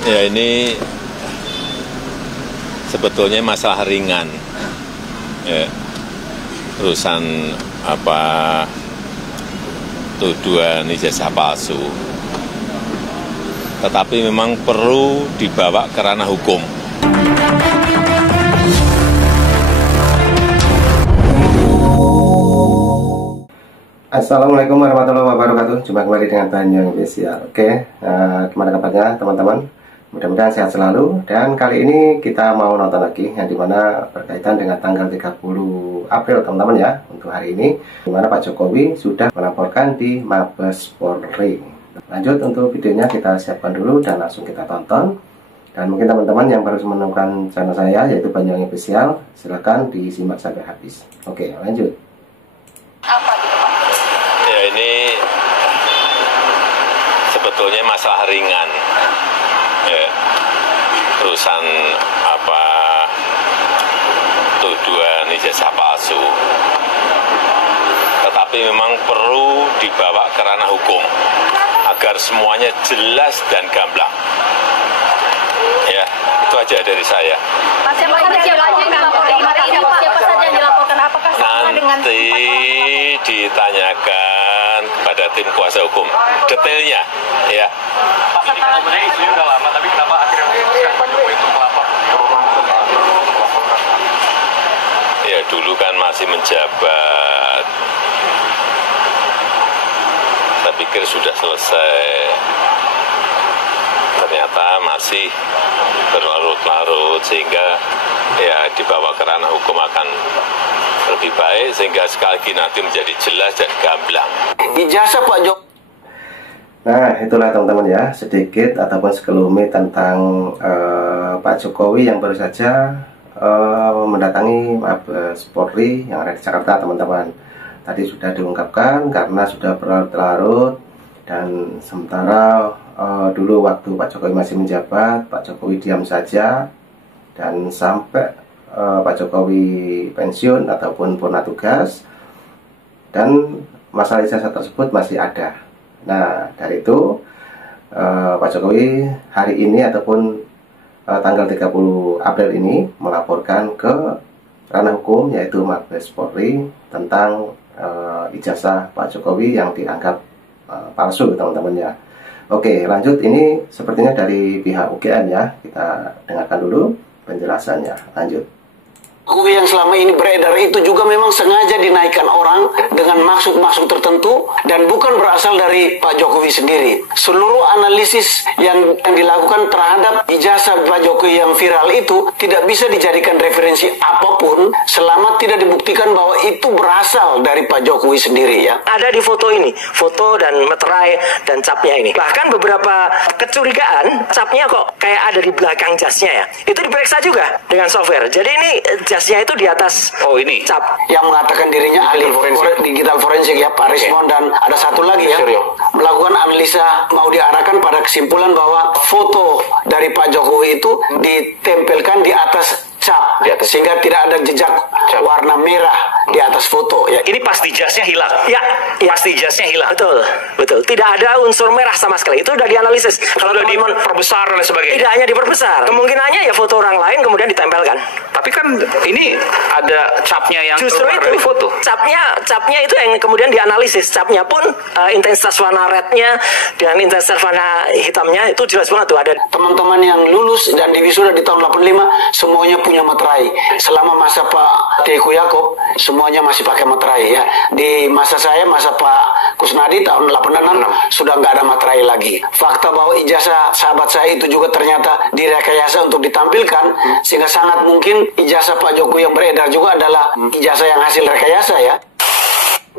Ya, ini sebetulnya masalah ringan, ya, urusan tuduhan ijazah palsu. Tetapi memang perlu dibawa ke ranah hukum. Assalamualaikum warahmatullahi wabarakatuh. Jumpa kembali dengan Banyuwangi Official. Oke, gimana kabarnya teman-teman? Mudah-mudahan sehat selalu. Dan kali ini kita mau nonton lagi, yang dimana berkaitan dengan tanggal 30 April teman-teman ya. Untuk hari ini, dimana Pak Jokowi sudah melaporkan di Mabes Polri. Lanjut, untuk videonya kita siapkan dulu dan langsung kita tonton. Dan mungkin teman-teman yang baru menemukan channel saya, yaitu Banyuwangi Official, silahkan disimak sampai habis. Oke, lanjut. Apa gitu Pak? Ya, ini sebetulnya masalah ringan, ya, urusan tuduhan ijazah palsu. Tetapi memang perlu dibawa ke ranah hukum agar semuanya jelas dan gamblang. Ya, itu aja dari saya. Siapa saja yang dilaporkan? Apakah sama dengan Nanti ditanyakan kepada tim kuasa hukum detailnya, ya. Pak, ini sebenarnya isunya udah lama, tapi kenapa akhirnya memutuskan Pak Jokowi untuk melapor? Ya, dulu kan masih menjabat. Saya pikir sudah selesai. Ternyata masih berlarut-larut, sehingga ya dibawa ke ranah hukum akan lebih baik, sehingga sekali lagi nanti menjadi jelas dan gamblang. Ijazah Pak Jokowi. Nah, itulah teman-teman ya, sedikit ataupun sekelumit tentang Pak Jokowi yang baru saja mendatangi Mabes Polri yang ada di Jakarta teman-teman. Tadi sudah diungkapkan karena sudah berlarut-larut, dan sementara dulu waktu Pak Jokowi masih menjabat, Pak Jokowi diam saja, dan sampai Pak Jokowi pensiun ataupun purna tugas, dan masalah ijazah tersebut masih ada. Nah, dari itu Pak Jokowi hari ini ataupun tanggal 30 April ini melaporkan ke ranah hukum, yaitu Mabes Polri, tentang ijazah Pak Jokowi yang dianggap palsu teman-teman ya. Oke, lanjut, ini sepertinya dari pihak UGM ya. Kita dengarkan dulu penjelasannya. Lanjut. Jokowi yang selama ini beredar itu juga memang sengaja dinaikkan orang dengan maksud-maksud tertentu dan bukan berasal dari Pak Jokowi sendiri. Seluruh analisis yang dilakukan terhadap ijazah Pak Jokowi yang viral itu tidak bisa dijadikan referensi apapun selama tidak dibuktikan bahwa itu berasal dari Pak Jokowi sendiri ya. Ada di foto ini, foto dan meterai dan capnya ini. Bahkan beberapa kecurigaan capnya kok kayak ada di belakang jasnya ya. Itu diperiksa juga dengan software. Jadi ini jasnya itu di atas ini cap. Yang mengatakan dirinya ahli digital forensik ya, Pak Rismon, dan ada satu lagi ya, melakukan analisa, mau diarahkan pada kesimpulan bahwa foto dari Pak Jokowi itu ditempelkan di atas cap, sehingga tidak ada jejak warna merah di atas foto ya. Ini pasti jasnya hilang. Ya, Pasti jasnya hilang. Betul. Tidak ada unsur merah sama sekali. Itu sudah dianalisis. Kalau udah diperbesar dan sebagainya. Tidak hanya diperbesar. Kemungkinannya ya foto orang lain kemudian ditempelkan. Tapi kan ini ada capnya yang Justru keluar itu dari foto. Capnya itu yang kemudian dianalisis. Capnya pun intensitas warna rednya dan intensitas warna hitamnya itu jelas banget tuh ada. Teman-teman yang lulus dan diwisuda di tahun 85 semuanya punya meterai. Selama masa Pak Teguh Yaakob semuanya masih pakai meterai ya. Di masa saya, masa Pak Kusnadi tahun 86 sudah nggak ada materai lagi. Fakta bahwa ijazah sahabat saya itu juga ternyata direkayasa untuk ditampilkan, sehingga sangat mungkin ijazah Pak Jokowi yang beredar juga adalah ijazah yang hasil rekayasa ya.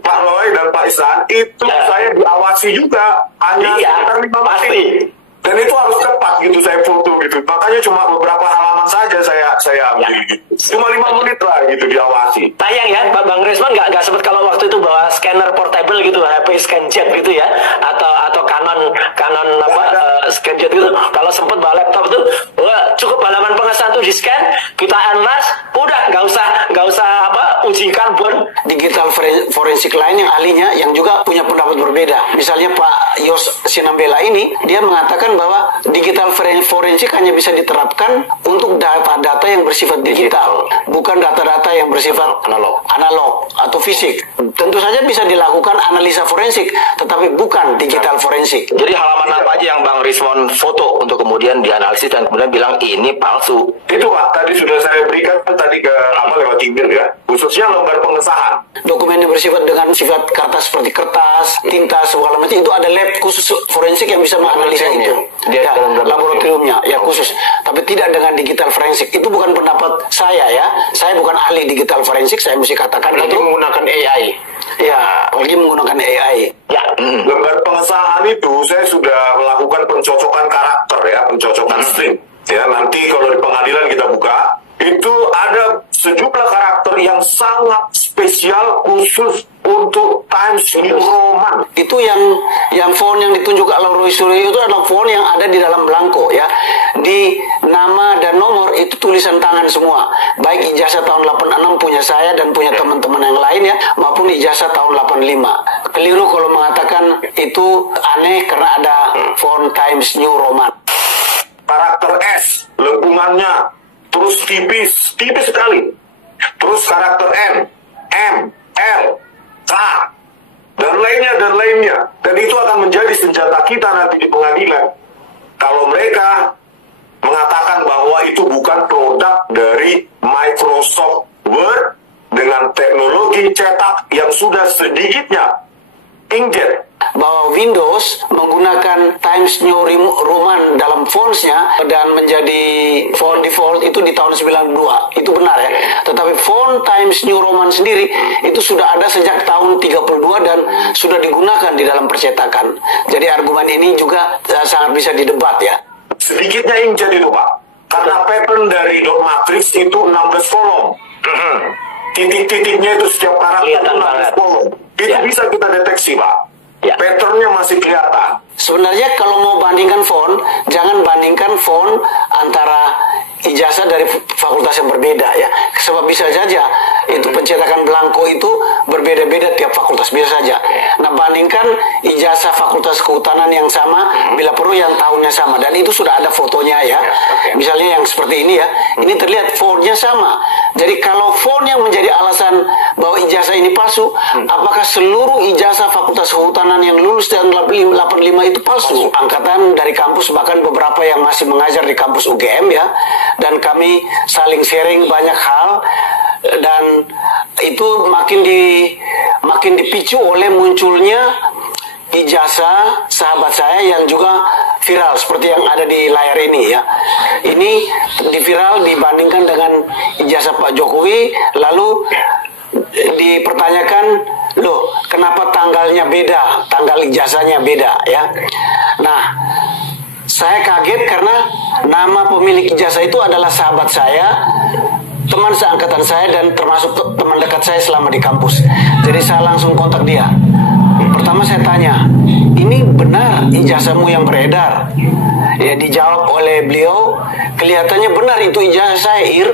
Pak Roy dan Pak Ihsan itu saya diawasi juga hanya sekitar 5 menit. Dan itu harus cepat gitu saya foto gitu. Makanya cuma beberapa halaman saja saya ambil gitu. Cuma 5 menit lah gitu diawasi. Tayang ya, Bang Resman nggak sempat kalau waktu itu bawa scanner portable gitu, HP ScanJet gitu ya, atau Canon ScanJet gitu. Kalau sempat bawa laptop tuh, cukup halaman pengesahan tuh di scan, kita unmask, udah nggak usah uji karbon. Digital forensik lain yang ahlinya yang juga punya pendapat berbeda. Misalnya Pak Yos Sinambela ini, dia mengatakan bahwa digital forensik hanya bisa diterapkan untuk data-data yang bersifat digital, bukan data-data yang bersifat analog atau fisik. Tentu saja bisa dilakukan analisa forensik, tetapi bukan digital forensik. Jadi halaman apa aja yang Bang Rizwan foto untuk kemudian dianalisis dan kemudian bilang ini palsu? Itu Pak, tadi sudah saya berikan tadi ke lewat email ya, khususnya lembar pengesahan. Dokumen yang bersifat dengan sifat kertas seperti kertas, tinta, segala macam itu ada lab khusus forensik yang bisa menganalisa itu. Dia laboratoriumnya ya khusus. Tapi tidak dengan digital forensik. Itu bukan pendapat saya ya. Saya bukan ahli digital forensik. Saya mesti katakan itu menggunakan AI. Ya, lagi menggunakan AI. Ya. Lembar pengesahan itu saya sudah melakukan pencocokan karakter ya, pencocokan string. Ya, nanti kalau di pengadilan kita buka, itu ada sejumlah karakter yang sangat spesial khusus untuk Times New Roman. Itu yang font yang ditunjuk oleh Roy Suryo itu adalah font yang ada di dalam belangko ya. Di nama dan nomor itu tulisan tangan semua. Baik ijazah tahun 86 punya saya dan punya teman-teman yang lain ya, maupun ijazah tahun 85. Keliru kalau mengatakan itu aneh karena ada font Times New Roman. Karakter S, lengkungannya terus tipis sekali. Terus karakter N, M, L, K, dan lainnya. Dan itu akan menjadi senjata kita nanti di pengadilan. Kalau mereka mengatakan bahwa itu bukan produk dari Microsoft Word dengan teknologi cetak yang sudah sedikitnya inkjet. Bahwa Windows menggunakan Times New Roman dalam fontsnya dan menjadi font default itu di tahun 92. Itu benar ya. Tetapi font Times New Roman sendiri itu sudah ada sejak tahun 32 dan sudah digunakan di dalam percetakan. Jadi argumen ini juga sangat bisa didebat ya. Sedikitnya inkjet itu Pak. Karena pattern dari dot matrix itu 16 kolom. Titik-titiknya itu setiap karakter 16 kolom. Itu bisa kita deteksi Pak. Ya. Patternnya masih kelihatan. Sebenarnya kalau mau bandingkan font, jangan bandingkan font antara ijazah dari fakultas yang berbeda ya. Sebab bisa saja itu pencetakan belangko itu berbeda-beda tiap fakultas, bisa saja. Nah, bandingkan ijazah fakultas kehutanan yang sama, bila perlu yang tahunnya sama, dan itu sudah ada fotonya ya. Misalnya yang seperti ini ya, ini terlihat fontnya sama. Jadi kalau font yang menjadi alasan bahwa ijazah ini palsu, apakah seluruh ijazah fakultas kehutanan yang lulus tahun 85 itu palsu? Angkatan dari kampus, bahkan beberapa yang masih mengajar di kampus UGM ya, dan kami saling sharing banyak hal, dan itu makin dipicu oleh munculnya ijazah sahabat saya yang juga viral seperti yang ada di layar ini ya. Ini viral dibandingkan dengan ijazah Pak Jokowi, lalu dipertanyakan, loh kenapa tanggalnya beda, tanggal ijazahnya beda ya. Nah, saya kaget karena nama pemilik ijazah itu adalah sahabat saya, teman seangkatan saya, dan termasuk teman dekat saya selama di kampus. Jadi saya langsung kontak dia. Pertama saya tanya, ini benar ijazahmu yang beredar? Ya, dijawab oleh beliau, kelihatannya benar itu ijazah saya, Ir.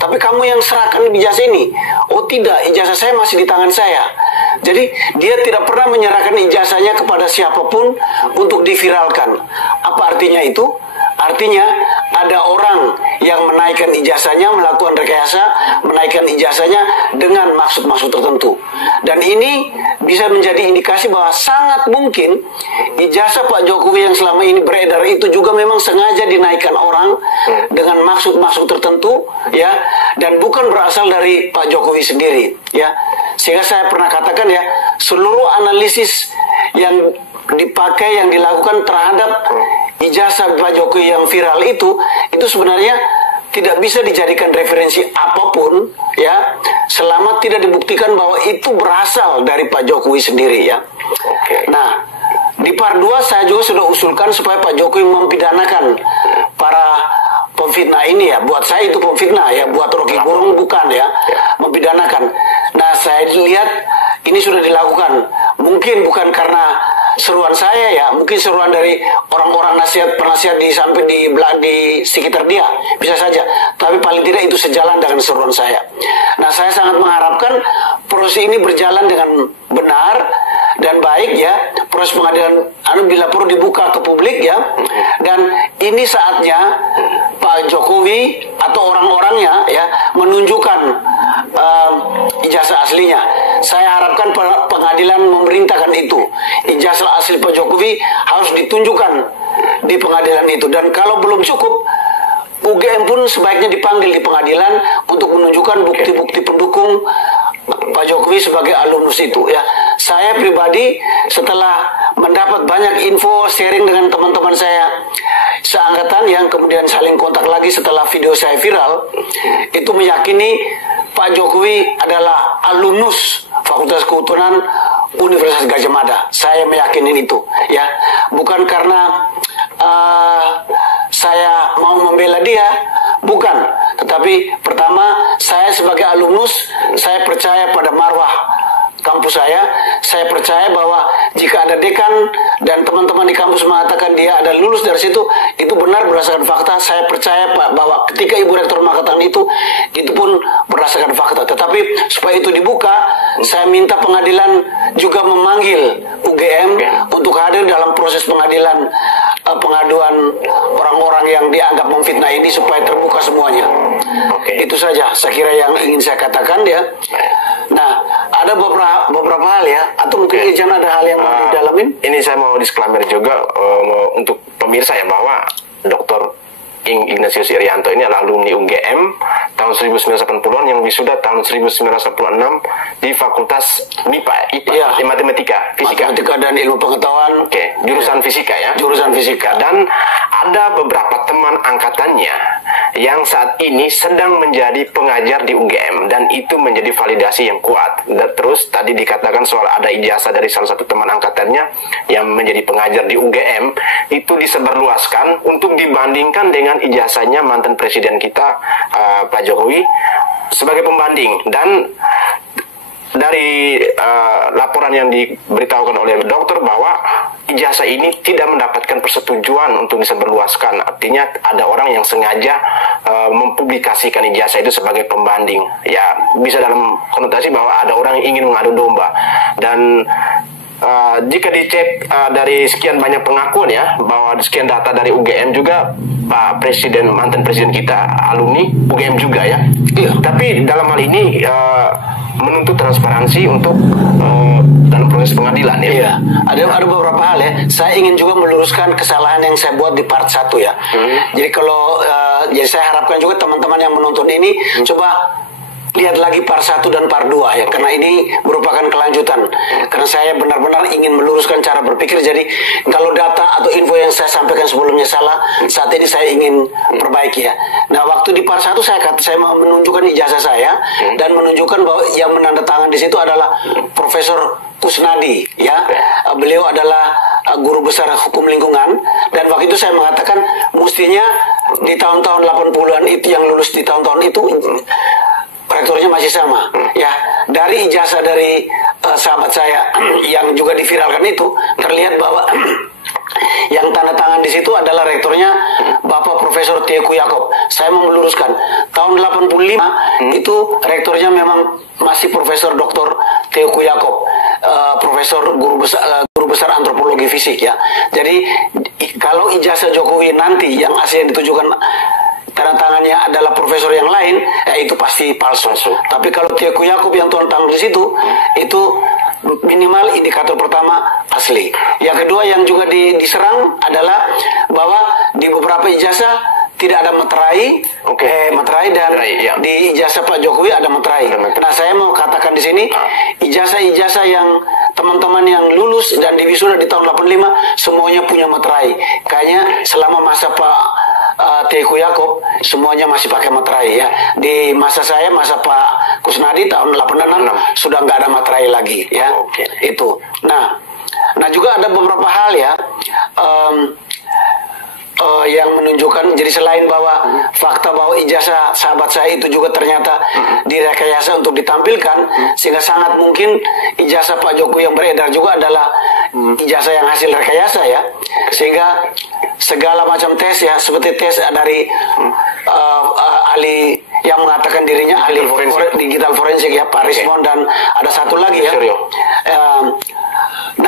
Tapi kamu yang serahkan ijazah ini? Oh tidak, ijazah saya masih di tangan saya. Jadi dia tidak pernah menyerahkan ijazahnya kepada siapapun untuk diviralkan. Apa artinya itu? Artinya ada orang yang menaikkan ijazahnya, melakukan rekayasa, menaikkan ijazahnya dengan maksud-maksud tertentu. Dan ini bisa menjadi indikasi bahwa sangat mungkin ijazah Pak Jokowi yang selama ini beredar itu juga memang sengaja dinaikkan orang dengan maksud-maksud tertentu ya, dan bukan berasal dari Pak Jokowi sendiri ya. Sehingga saya pernah katakan ya, seluruh analisis yang dipakai, yang dilakukan terhadap ijazah Pak Jokowi yang viral itu sebenarnya tidak bisa dijadikan referensi apapun ya, selama tidak dibuktikan bahwa itu berasal dari Pak Jokowi sendiri ya. Nah, di part 2 saya juga sudah usulkan supaya Pak Jokowi mempidanakan para pemfitnah ini ya. Buat saya itu pemfitnah ya, buat Rocky Gerung bukan ya, mempidanakan. Nah, saya lihat ini sudah dilakukan. Mungkin bukan karena seruan saya ya, mungkin seruan dari orang-orang penasihat di sekitar dia, bisa saja. Tapi paling tidak itu sejalan dengan seruan saya. Nah, saya sangat mengharapkan proses ini berjalan dengan benar dan baik ya, proses pengadilan bila perlu dibuka ke publik ya, dan ini saatnya Pak Jokowi atau orang-orangnya ya menunjukkan ijazah aslinya. Saya harapkan pengadilan memerintahkan itu, ijazah asli Pak Jokowi harus ditunjukkan di pengadilan itu, dan kalau belum cukup, UGM pun sebaiknya dipanggil di pengadilan untuk menunjukkan bukti-bukti pendukung Pak Jokowi sebagai alumnus itu ya. Saya pribadi setelah mendapat banyak info sharing dengan teman-teman saya seangkatan yang kemudian saling kontak lagi setelah video saya viral, itu meyakini Pak Jokowi adalah alumnus Fakultas Kehutanan Universitas Gadjah Mada. Saya meyakini itu ya, bukan karena saya mau membela dia, bukan. Tetapi pertama, saya sebagai alumnus, saya percaya pada marwah kampus saya percaya bahwa jika ada dekan dan teman-teman di kampus mengatakan dia ada lulus dari situ, itu benar berdasarkan fakta. Saya percaya bahwa ketika Ibu Rektor mengatakan itu pun berdasarkan fakta. Tetapi supaya itu dibuka, saya minta pengadilan juga memanggil UGM untuk hadir dalam proses pengadilan pengaduan orang-orang yang dianggap memfitnah ini supaya terbuka semuanya. Itu saja saya kira yang ingin saya katakan ya. Nah, ada beberapa hal ya, atau mungkin Ijan ada hal yang mau didalamin. Ini saya mau disclaimer juga untuk pemirsa ya, bahwa Dr. Ignatius Irianto ini adalah alumni UGM tahun 1980-an yang wisuda tahun 1996 di Fakultas MIPA, Matematika, Fisika. Matematika dan Ilmu Pengetahuan. Jurusan fisika ya. Jurusan fisika. Dan ada beberapa teman angkatannya yang saat ini sedang menjadi pengajar di UGM, dan itu menjadi validasi yang kuat. Dan terus tadi dikatakan soal ada ijazah dari salah satu teman angkatannya yang menjadi pengajar di UGM, itu disebarluaskan untuk dibandingkan dengan ijazahnya mantan presiden kita Pak Jokowi sebagai pembanding. Dan dari laporan yang diberitahukan oleh dokter bahwa ijazah ini tidak mendapatkan persetujuan untuk disebarluaskan. Artinya ada orang yang sengaja mempublikasikan ijazah itu sebagai pembanding. Ya, bisa dalam konotasi bahwa ada orang yang ingin mengadu domba. Dan jika dicek dari sekian banyak pengakuan ya, bahwa sekian data dari UGM juga, Pak Presiden, mantan presiden kita alumni UGM juga ya. Tapi dalam hal ini menuntut transparansi untuk dalam proses pengadilan ya. Ada beberapa hal ya. Saya ingin juga meluruskan kesalahan yang saya buat di part 1 ya. Jadi kalau jadi saya harapkan juga teman-teman yang menonton ini coba lihat lagi part 1 dan part 2 ya, karena ini merupakan kelanjutan. Karena saya benar-benar ingin meluruskan cara berpikir. Jadi kalau data atau info yang saya sampaikan sebelumnya salah, saat ini saya ingin perbaiki ya. Nah, waktu di part 1 saya mau menunjukkan ijazah saya dan menunjukkan bahwa yang menandatangan di situ adalah Profesor Kusnadi ya. Beliau adalah guru besar hukum lingkungan, dan waktu itu saya mengatakan mestinya di tahun-tahun 80-an itu, yang lulus di tahun-tahun itu rektornya masih sama ya. Dari ijazah dari sahabat saya yang juga diviralkan itu terlihat bahwa yang tanda tangan di situ adalah rektornya Bapak Profesor Teguh Yakob. Saya mau meluruskan, tahun 85 itu rektornya memang masih Profesor Dr. Teguh Yakob, Profesor guru besar antropologi fisik ya. Jadi kalau ijazah Jokowi nanti yang asli ditujukan tanda tangannya adalah profesor yang lain, itu pasti palsu. Tapi kalau Teguh Yakob yang tuan tangan di situ, itu minimal indikator pertama asli. Yang kedua yang juga diserang adalah bahwa di beberapa ijazah tidak ada meterai, dan di ijazah Pak Jokowi ada meterai. Nah, saya mau katakan di sini, ijazah-ijazah yang teman-teman yang lulus dan diwisuda di tahun 85 semuanya punya meterai. Kayaknya selama masa Pak Teguh Yakob semuanya masih pakai materai ya. Di masa saya, masa Pak Kusnadi tahun 86 sudah nggak ada materai lagi ya. Itu. Nah juga ada beberapa hal ya yang menunjukkan, jadi selain bahwa fakta bahwa ijazah sahabat saya itu juga ternyata direkayasa untuk ditampilkan, sehingga sangat mungkin ijazah Pak Jokowi yang beredar juga adalah ijazah yang hasil rekayasa ya. Sehingga segala macam tes ya, seperti tes dari ahli yang mengatakan dirinya ahli digital forensik ya, Pak Rismon, dan ada satu lagi ya,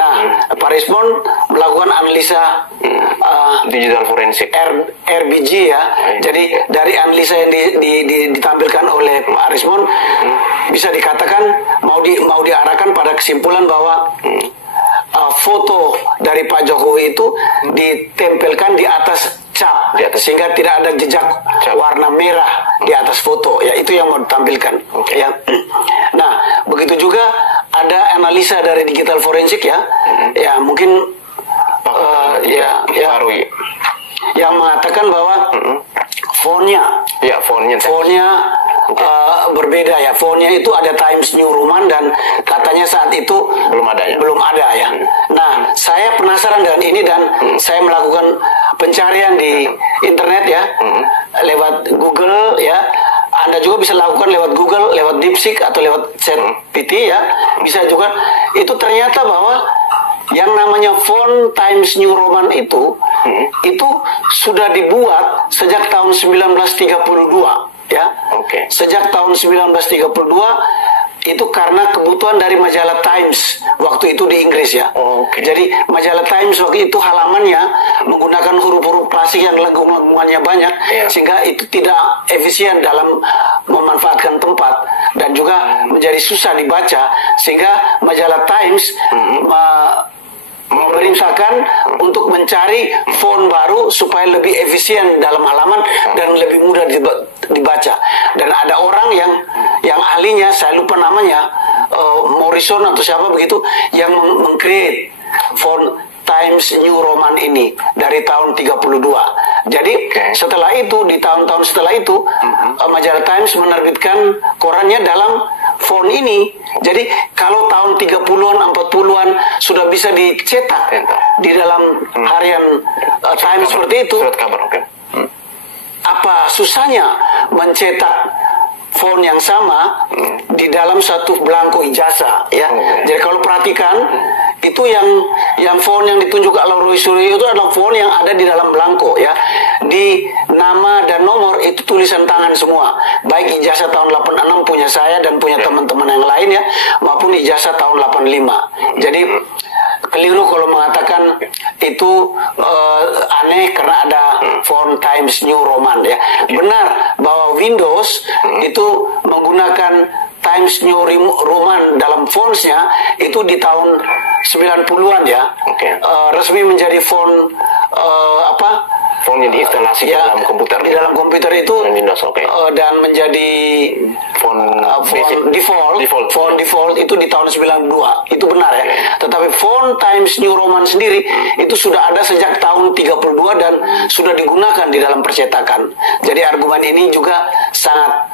Nah, Pak Rismond melakukan analisa digital forensik RBG ya. Jadi dari analisa yang ditampilkan oleh Pak Rismond bisa dikatakan mau diarahkan pada kesimpulan bahwa foto dari Pak Jokowi itu ditempelkan di atas cap, sehingga tidak ada jejak warna merah di atas foto. Ya, itu yang mau ditampilkan. Ya. Nah, begitu juga ada analisa dari digital forensik ya. Ya, mungkin yang mengatakan bahwa fontnya berbeda ya. Fontnya itu ada Times New Roman dan katanya saat itu belum ada ya. Nah, saya penasaran dengan ini dan saya melakukan pencarian di internet ya, lewat Google ya. Anda juga bisa lakukan lewat Google, lewat DeepSeek atau lewat ChatGPT ya. Bisa juga. Itu ternyata bahwa yang namanya font Times New Roman itu sudah dibuat sejak tahun 1932 ya. Sejak tahun 1932 itu karena kebutuhan dari majalah Times waktu itu di Inggris ya. Jadi majalah Times waktu itu halamannya menggunakan huruf-huruf klasik yang lengkung-lengkungannya banyak, sehingga itu tidak efisien dalam memanfaatkan tempat dan juga menjadi susah dibaca, sehingga majalah Times memerintahkan untuk mencari font baru supaya lebih efisien dalam halaman dan lebih mudah dibaca. Dan ada orang yang ahlinya, saya lupa namanya, Morrison atau siapa begitu, yang meng-create font Times New Roman ini dari tahun 32. Jadi setelah itu, di tahun-tahun setelah itu, majalah Times menerbitkan korannya dalam font ini. Jadi kalau tahun 30-an, 40-an sudah bisa dicetak di dalam harian Times seperti itu, apa susahnya mencetak font yang sama di dalam satu belangko ijazah ya. Jadi kalau perhatikan itu yang font yang ditunjuk oleh Roy Suryo itu adalah font yang ada di dalam belangko ya. Di nama dan nomor itu tulisan tangan semua. Baik ijazah tahun 86 punya saya dan punya teman-teman yang lain ya, maupun ijazah tahun 85. Jadi keliru kalau mengatakan itu aneh karena ada font Times New Roman ya. Benar bahwa Windows itu menggunakan Times New Roman dalam fontsnya itu di tahun 90-an ya. Resmi menjadi font font yang diinstalasi dalam komputer. Di dalam komputer itu Windows, dan menjadi font default itu di tahun 92. Itu benar ya. Tetapi font Times New Roman sendiri itu sudah ada sejak tahun 32 dan sudah digunakan di dalam percetakan. Jadi argumen ini juga sangat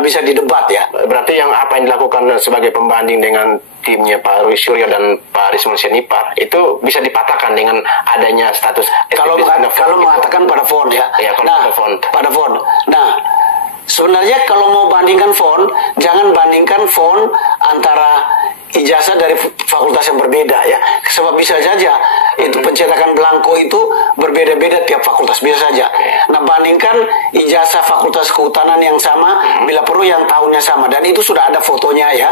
bisa didebat ya. Berarti apa yang dilakukan sebagai pembanding dengan timnya Pak Roy Suryo dan Pak Rismond Sianipar itu bisa dipatahkan dengan adanya status kalau mengatakan pada font ya. Pada font. Nah, sebenarnya kalau mau bandingkan font, jangan bandingkan font antara ijazah dari fakultas yang berbeda ya. Sebab bisa saja itu pencetakan belangko itu berbeda-beda tiap fakultas, bisa saja. Nah, bandingkan ijazah fakultas kehutanan yang sama bila perlu yang tahunnya sama, dan itu sudah ada fotonya ya.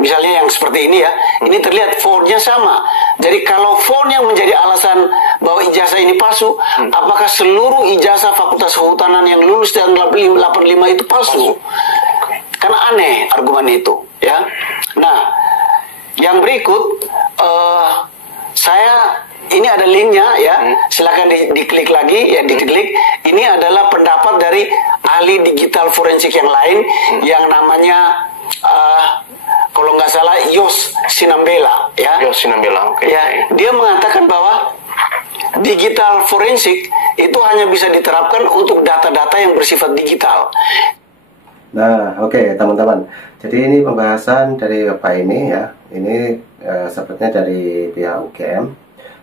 Misalnya yang seperti ini ya, ini terlihat fontnya sama. Jadi kalau font yang menjadi alasan bahwa ijazah ini palsu, apakah seluruh ijazah fakultas kehutanan yang lulus tahun 85 itu palsu? Karena aneh argumen itu ya. Nah, yang berikut ini ada linknya ya, silakan diklik lagi ya, diklik. Ini adalah pendapat dari ahli digital forensik yang lain yang namanya kalau nggak salah Yos Sinambela ya. Yos Sinambela, ya, dia mengatakan bahwa digital forensik itu hanya bisa diterapkan untuk data-data yang bersifat digital. Nah, oke, teman-teman. Jadi ini pembahasan dari Bapak ini ya. Ini sepertinya dari pihak UGM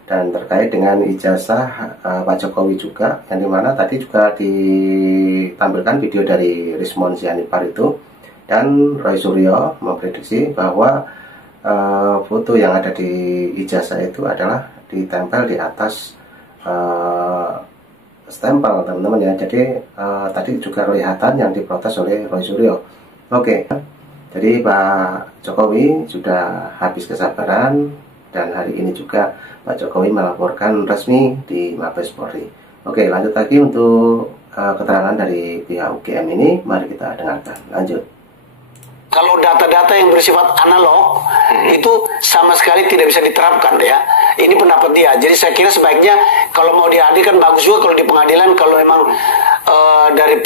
dan terkait dengan ijazah Pak Jokowi juga, yang dimana tadi juga ditampilkan video dari Rismond Sianipar itu, dan Roy Suryo memprediksi bahwa foto yang ada di ijazah itu adalah ditempel di atas stempel, teman-teman ya. Jadi tadi juga kelihatan yang diprotes oleh Roy Suryo. Oke, jadi Pak Jokowi sudah habis kesabaran dan hari ini juga Pak Jokowi melaporkan resmi di Mabes Polri. Oke, lanjut lagi untuk keterangan dari pihak UGM ini, mari kita dengarkan. Lanjut. Kalau data-data yang bersifat analog itu sama sekali tidak bisa diterapkan ya. Ini pendapat dia. Jadi saya kira sebaiknya kalau mau dihadirkan bagus juga kalau di pengadilan, kalau memang dari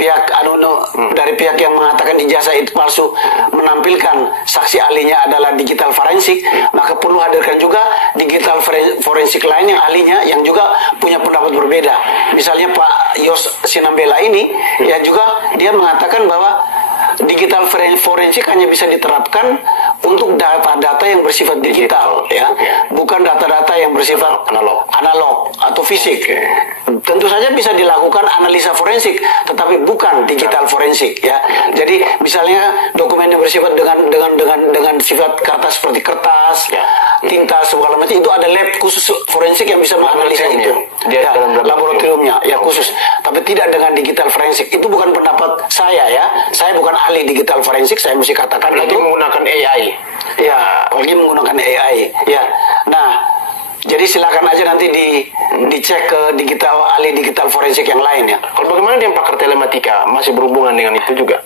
pihak yang mengatakan ijazah itu palsu menampilkan saksi ahlinya adalah digital forensik, maka perlu hadirkan juga digital forensik lain yang ahlinya yang juga punya pendapat berbeda. Misalnya Pak Yos Sinambela ini ya juga dia mengatakan bahwa digital forensik hanya bisa diterapkan untuk data-data yang bersifat digital ya, bukan data-data yang bersifat analog atau fisik. Tentu saja bisa dilakukan analisa forensik, tetapi bukan digital forensik ya. Jadi misalnya dokumen yang bersifat dengan sifat kertas seperti kertas, tinta segala macam, itu ada lab khusus forensik yang bisa menganalisa itu. Ya, laboratoriumnya ya khusus, tapi tidak dengan digital forensik. Itu bukan pendapat saya ya. Saya bukan ahli digital forensik, saya mesti katakan itu menggunakan AI. Ya, apalagi menggunakan AI. Ya. Nah, jadi silakan aja nanti dicek ke ahli digital forensik yang lain ya. Kalau bagaimana dengan pakar telematika, masih berhubungan dengan itu juga?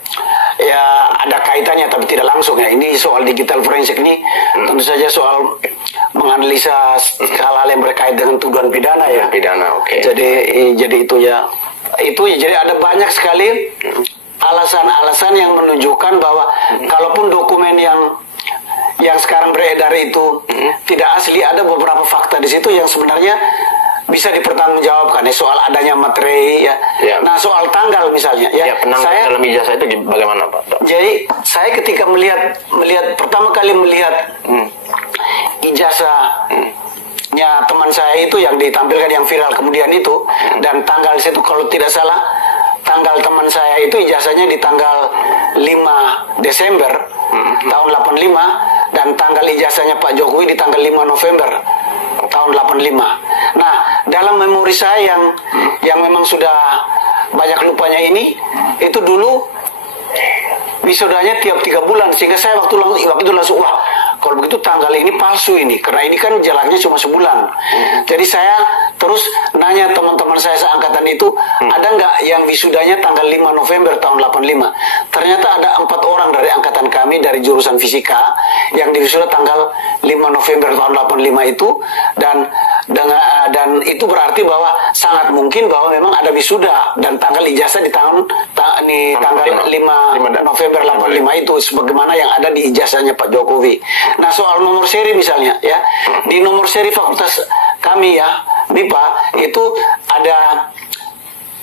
Ya, ada kaitannya tapi tidak langsung ya. Ini soal digital forensik ini tentu saja soal menganalisa hal-hal yang berkait dengan tuduhan pidana ya. Pidana, oke. Jadi itu ya. Jadi ada banyak sekali alasan-alasan yang menunjukkan bahwa kalaupun dokumen yang sekarang beredar itu tidak asli, ada beberapa fakta di situ yang sebenarnya bisa dipertanggungjawabkan ya, soal adanya materi ya. Nah, soal tanggal misalnya ya, saya dalam ijazah itu bagaimana Pak? Jadi saya ketika melihat pertama kali melihat ijazahnya teman saya itu yang ditampilkan yang viral kemudian itu, dan tanggal di situ kalau tidak salah tanggal teman saya itu ijazahnya di tanggal 5 Desember tahun 85, dan tanggal ijazahnya Pak Jokowi di tanggal 5 November tahun 85. Nah, dalam memori saya yang memang sudah banyak lupanya ini, itu dulu wisudanya tiap 3 bulan, sehingga saya waktu itu langsung wah, kalau begitu tanggal ini palsu ini, karena ini kan jaraknya cuma sebulan. Jadi saya terus nanya teman-teman saya seangkatan itu, ada nggak yang wisudanya tanggal 5 November tahun 85? Ternyata ada 4 orang dari angkatan kami dari jurusan fisika yang diwisuda tanggal 5 November tahun 85 itu, dan itu berarti bahwa sangat mungkin bahwa memang ada wisuda dan tanggal ijazah di tanggal 5 November 85 itu sebagaimana yang ada di ijazahnya Pak Jokowi. Nah, soal nomor seri misalnya ya, di nomor seri fakultas kami ya, MIPA itu ada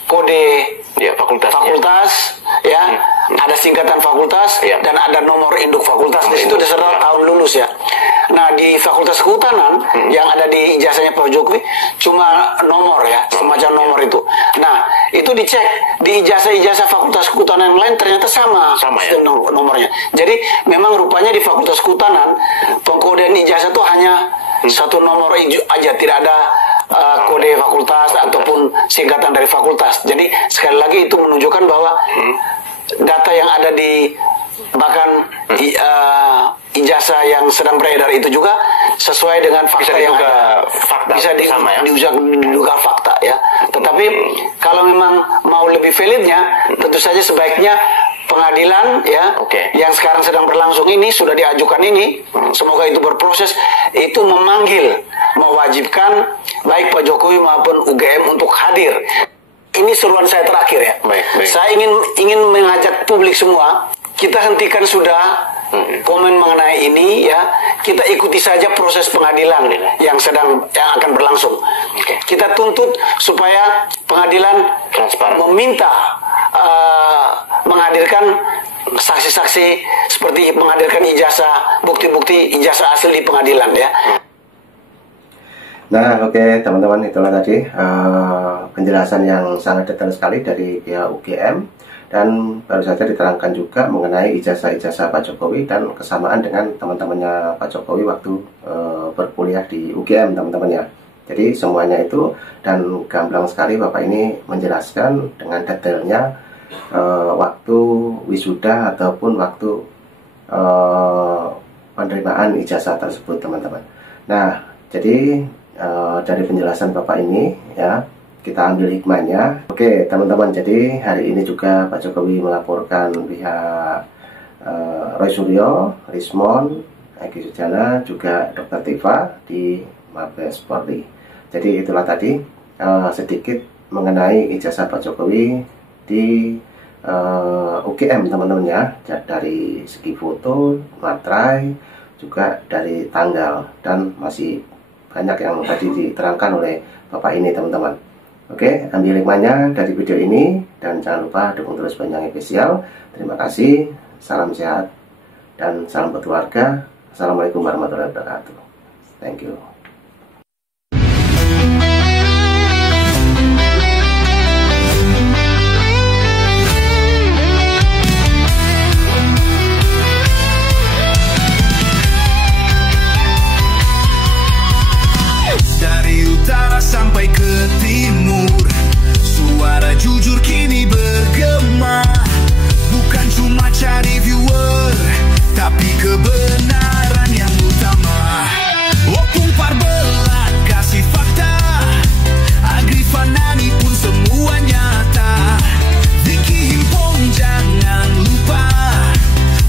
kode fakultas ya, ada singkatan fakultas dan ada nomor induk fakultas. Di situ disertai tahun lulus ya. Nah, di Fakultas Kehutanan yang ada di ijazahnya Pak Jokowi cuma nomor ya, semacam nomor itu. Nah, itu dicek di ijazah Fakultas Kehutanan yang lain ternyata sama ya? Nomornya. Jadi memang rupanya di Fakultas Kehutanan pengkodean ijazah itu hanya satu nomor aja, tidak ada kode fakultas ataupun singkatan dari fakultas. Jadi sekali lagi itu menunjukkan bahwa data yang ada di bahkan ijazah yang sedang beredar itu juga sesuai dengan fakta yang ada. Bisa diduga fakta ya. Tetapi kalau memang mau lebih validnya, tentu saja sebaiknya pengadilan ya yang sekarang sedang berlangsung ini, sudah diajukan ini, semoga itu berproses, itu mewajibkan baik Pak Jokowi maupun UGM untuk hadir. Ini seruan saya terakhir ya. Saya ingin mengajak publik semua, kita hentikan sudah komen mengenai ini ya, kita ikuti saja proses pengadilan yang akan berlangsung. Kita tuntut supaya pengadilan meminta menghadirkan saksi-saksi seperti menghadirkan ijazah, bukti-bukti ijazah asli di pengadilan ya. Nah, oke teman-teman, itulah tadi penjelasan yang sangat detail sekali dari pihak UGM, dan baru saja diterangkan juga mengenai ijazah-ijazah Pak Jokowi dan kesamaan dengan teman-temannya Pak Jokowi waktu berkuliah di UGM, teman-teman ya. Jadi semuanya itu, dan gamblang sekali Bapak ini menjelaskan dengan detailnya waktu wisuda ataupun waktu penerimaan ijazah tersebut, teman-teman. Nah, Jadi dari penjelasan Bapak ini ya, kita ambil hikmahnya. Oke teman-teman, jadi hari ini juga Pak Jokowi melaporkan pihak Roy Suryo, Rismond, Egy Sujana, juga Dr. Tiva di Mabes Polri. Jadi itulah tadi sedikit mengenai ijazah Pak Jokowi di UGM teman-teman ya, dari segi foto, materai, juga dari tanggal, dan masih banyak yang tadi diterangkan oleh Bapak ini teman-teman. Oke, ambil hikmahnya dari video ini, dan jangan lupa dukung terus Banjang Official. Terima kasih, salam sehat dan salam berkeluarga. Assalamualaikum warahmatullahi wabarakatuh. Thank you. Sampai ke timur, suara jujur kini bergema. Bukan cuma cari viewer, tapi kebenaran yang utama. Opung Parbelat kasih fakta, Agrifan Nani pun semua nyata. Vicky Himpong jangan lupa,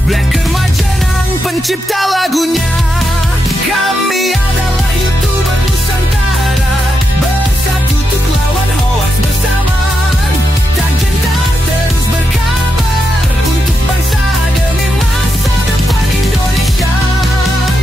Blacker Majanang pencipta lagunya. Kami adalah YouTuber Nusantara, bersatu untuk lawan hoax bersamaan. Tak gentar terus berkabar untuk bangsa demi masa depan Indonesia.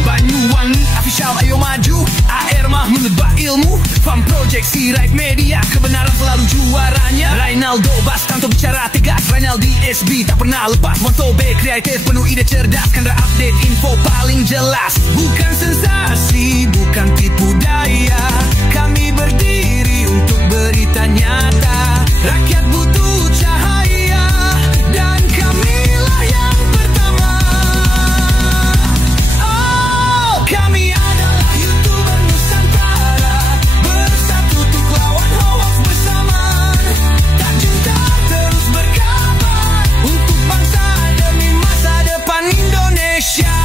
Banyuwangi Official ayo maju, AR Mahmud ilmu, Fam Project Sirait Media, kebenaran selalu juaranya. Rainaldo Bastanto bicara tegas, Rainaldi SB tak pernah lepas. Moto B kreatif penuh ide cerdas, Kendra update info paling jelas. Bukan sensasi, bukan tipu daya, kami berdiri untuk berita nyata. Rakyat butuh cahaya, dan kamilah yang pertama. Oh, kami adalah YouTuber Nusantara, bersatu untuk lawan hoax bersamaan. Tak gentar terus berkabar untuk bangsa demi masa depan Indonesia.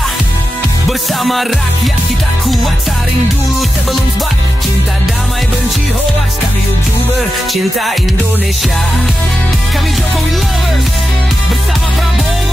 Bersama rakyat kita kuat, saring dulu sebelum sebar. Cinta damai benci hoax, kami YouTuber cinta Indonesia. Kami Jokowi lovers, bersama Prabowo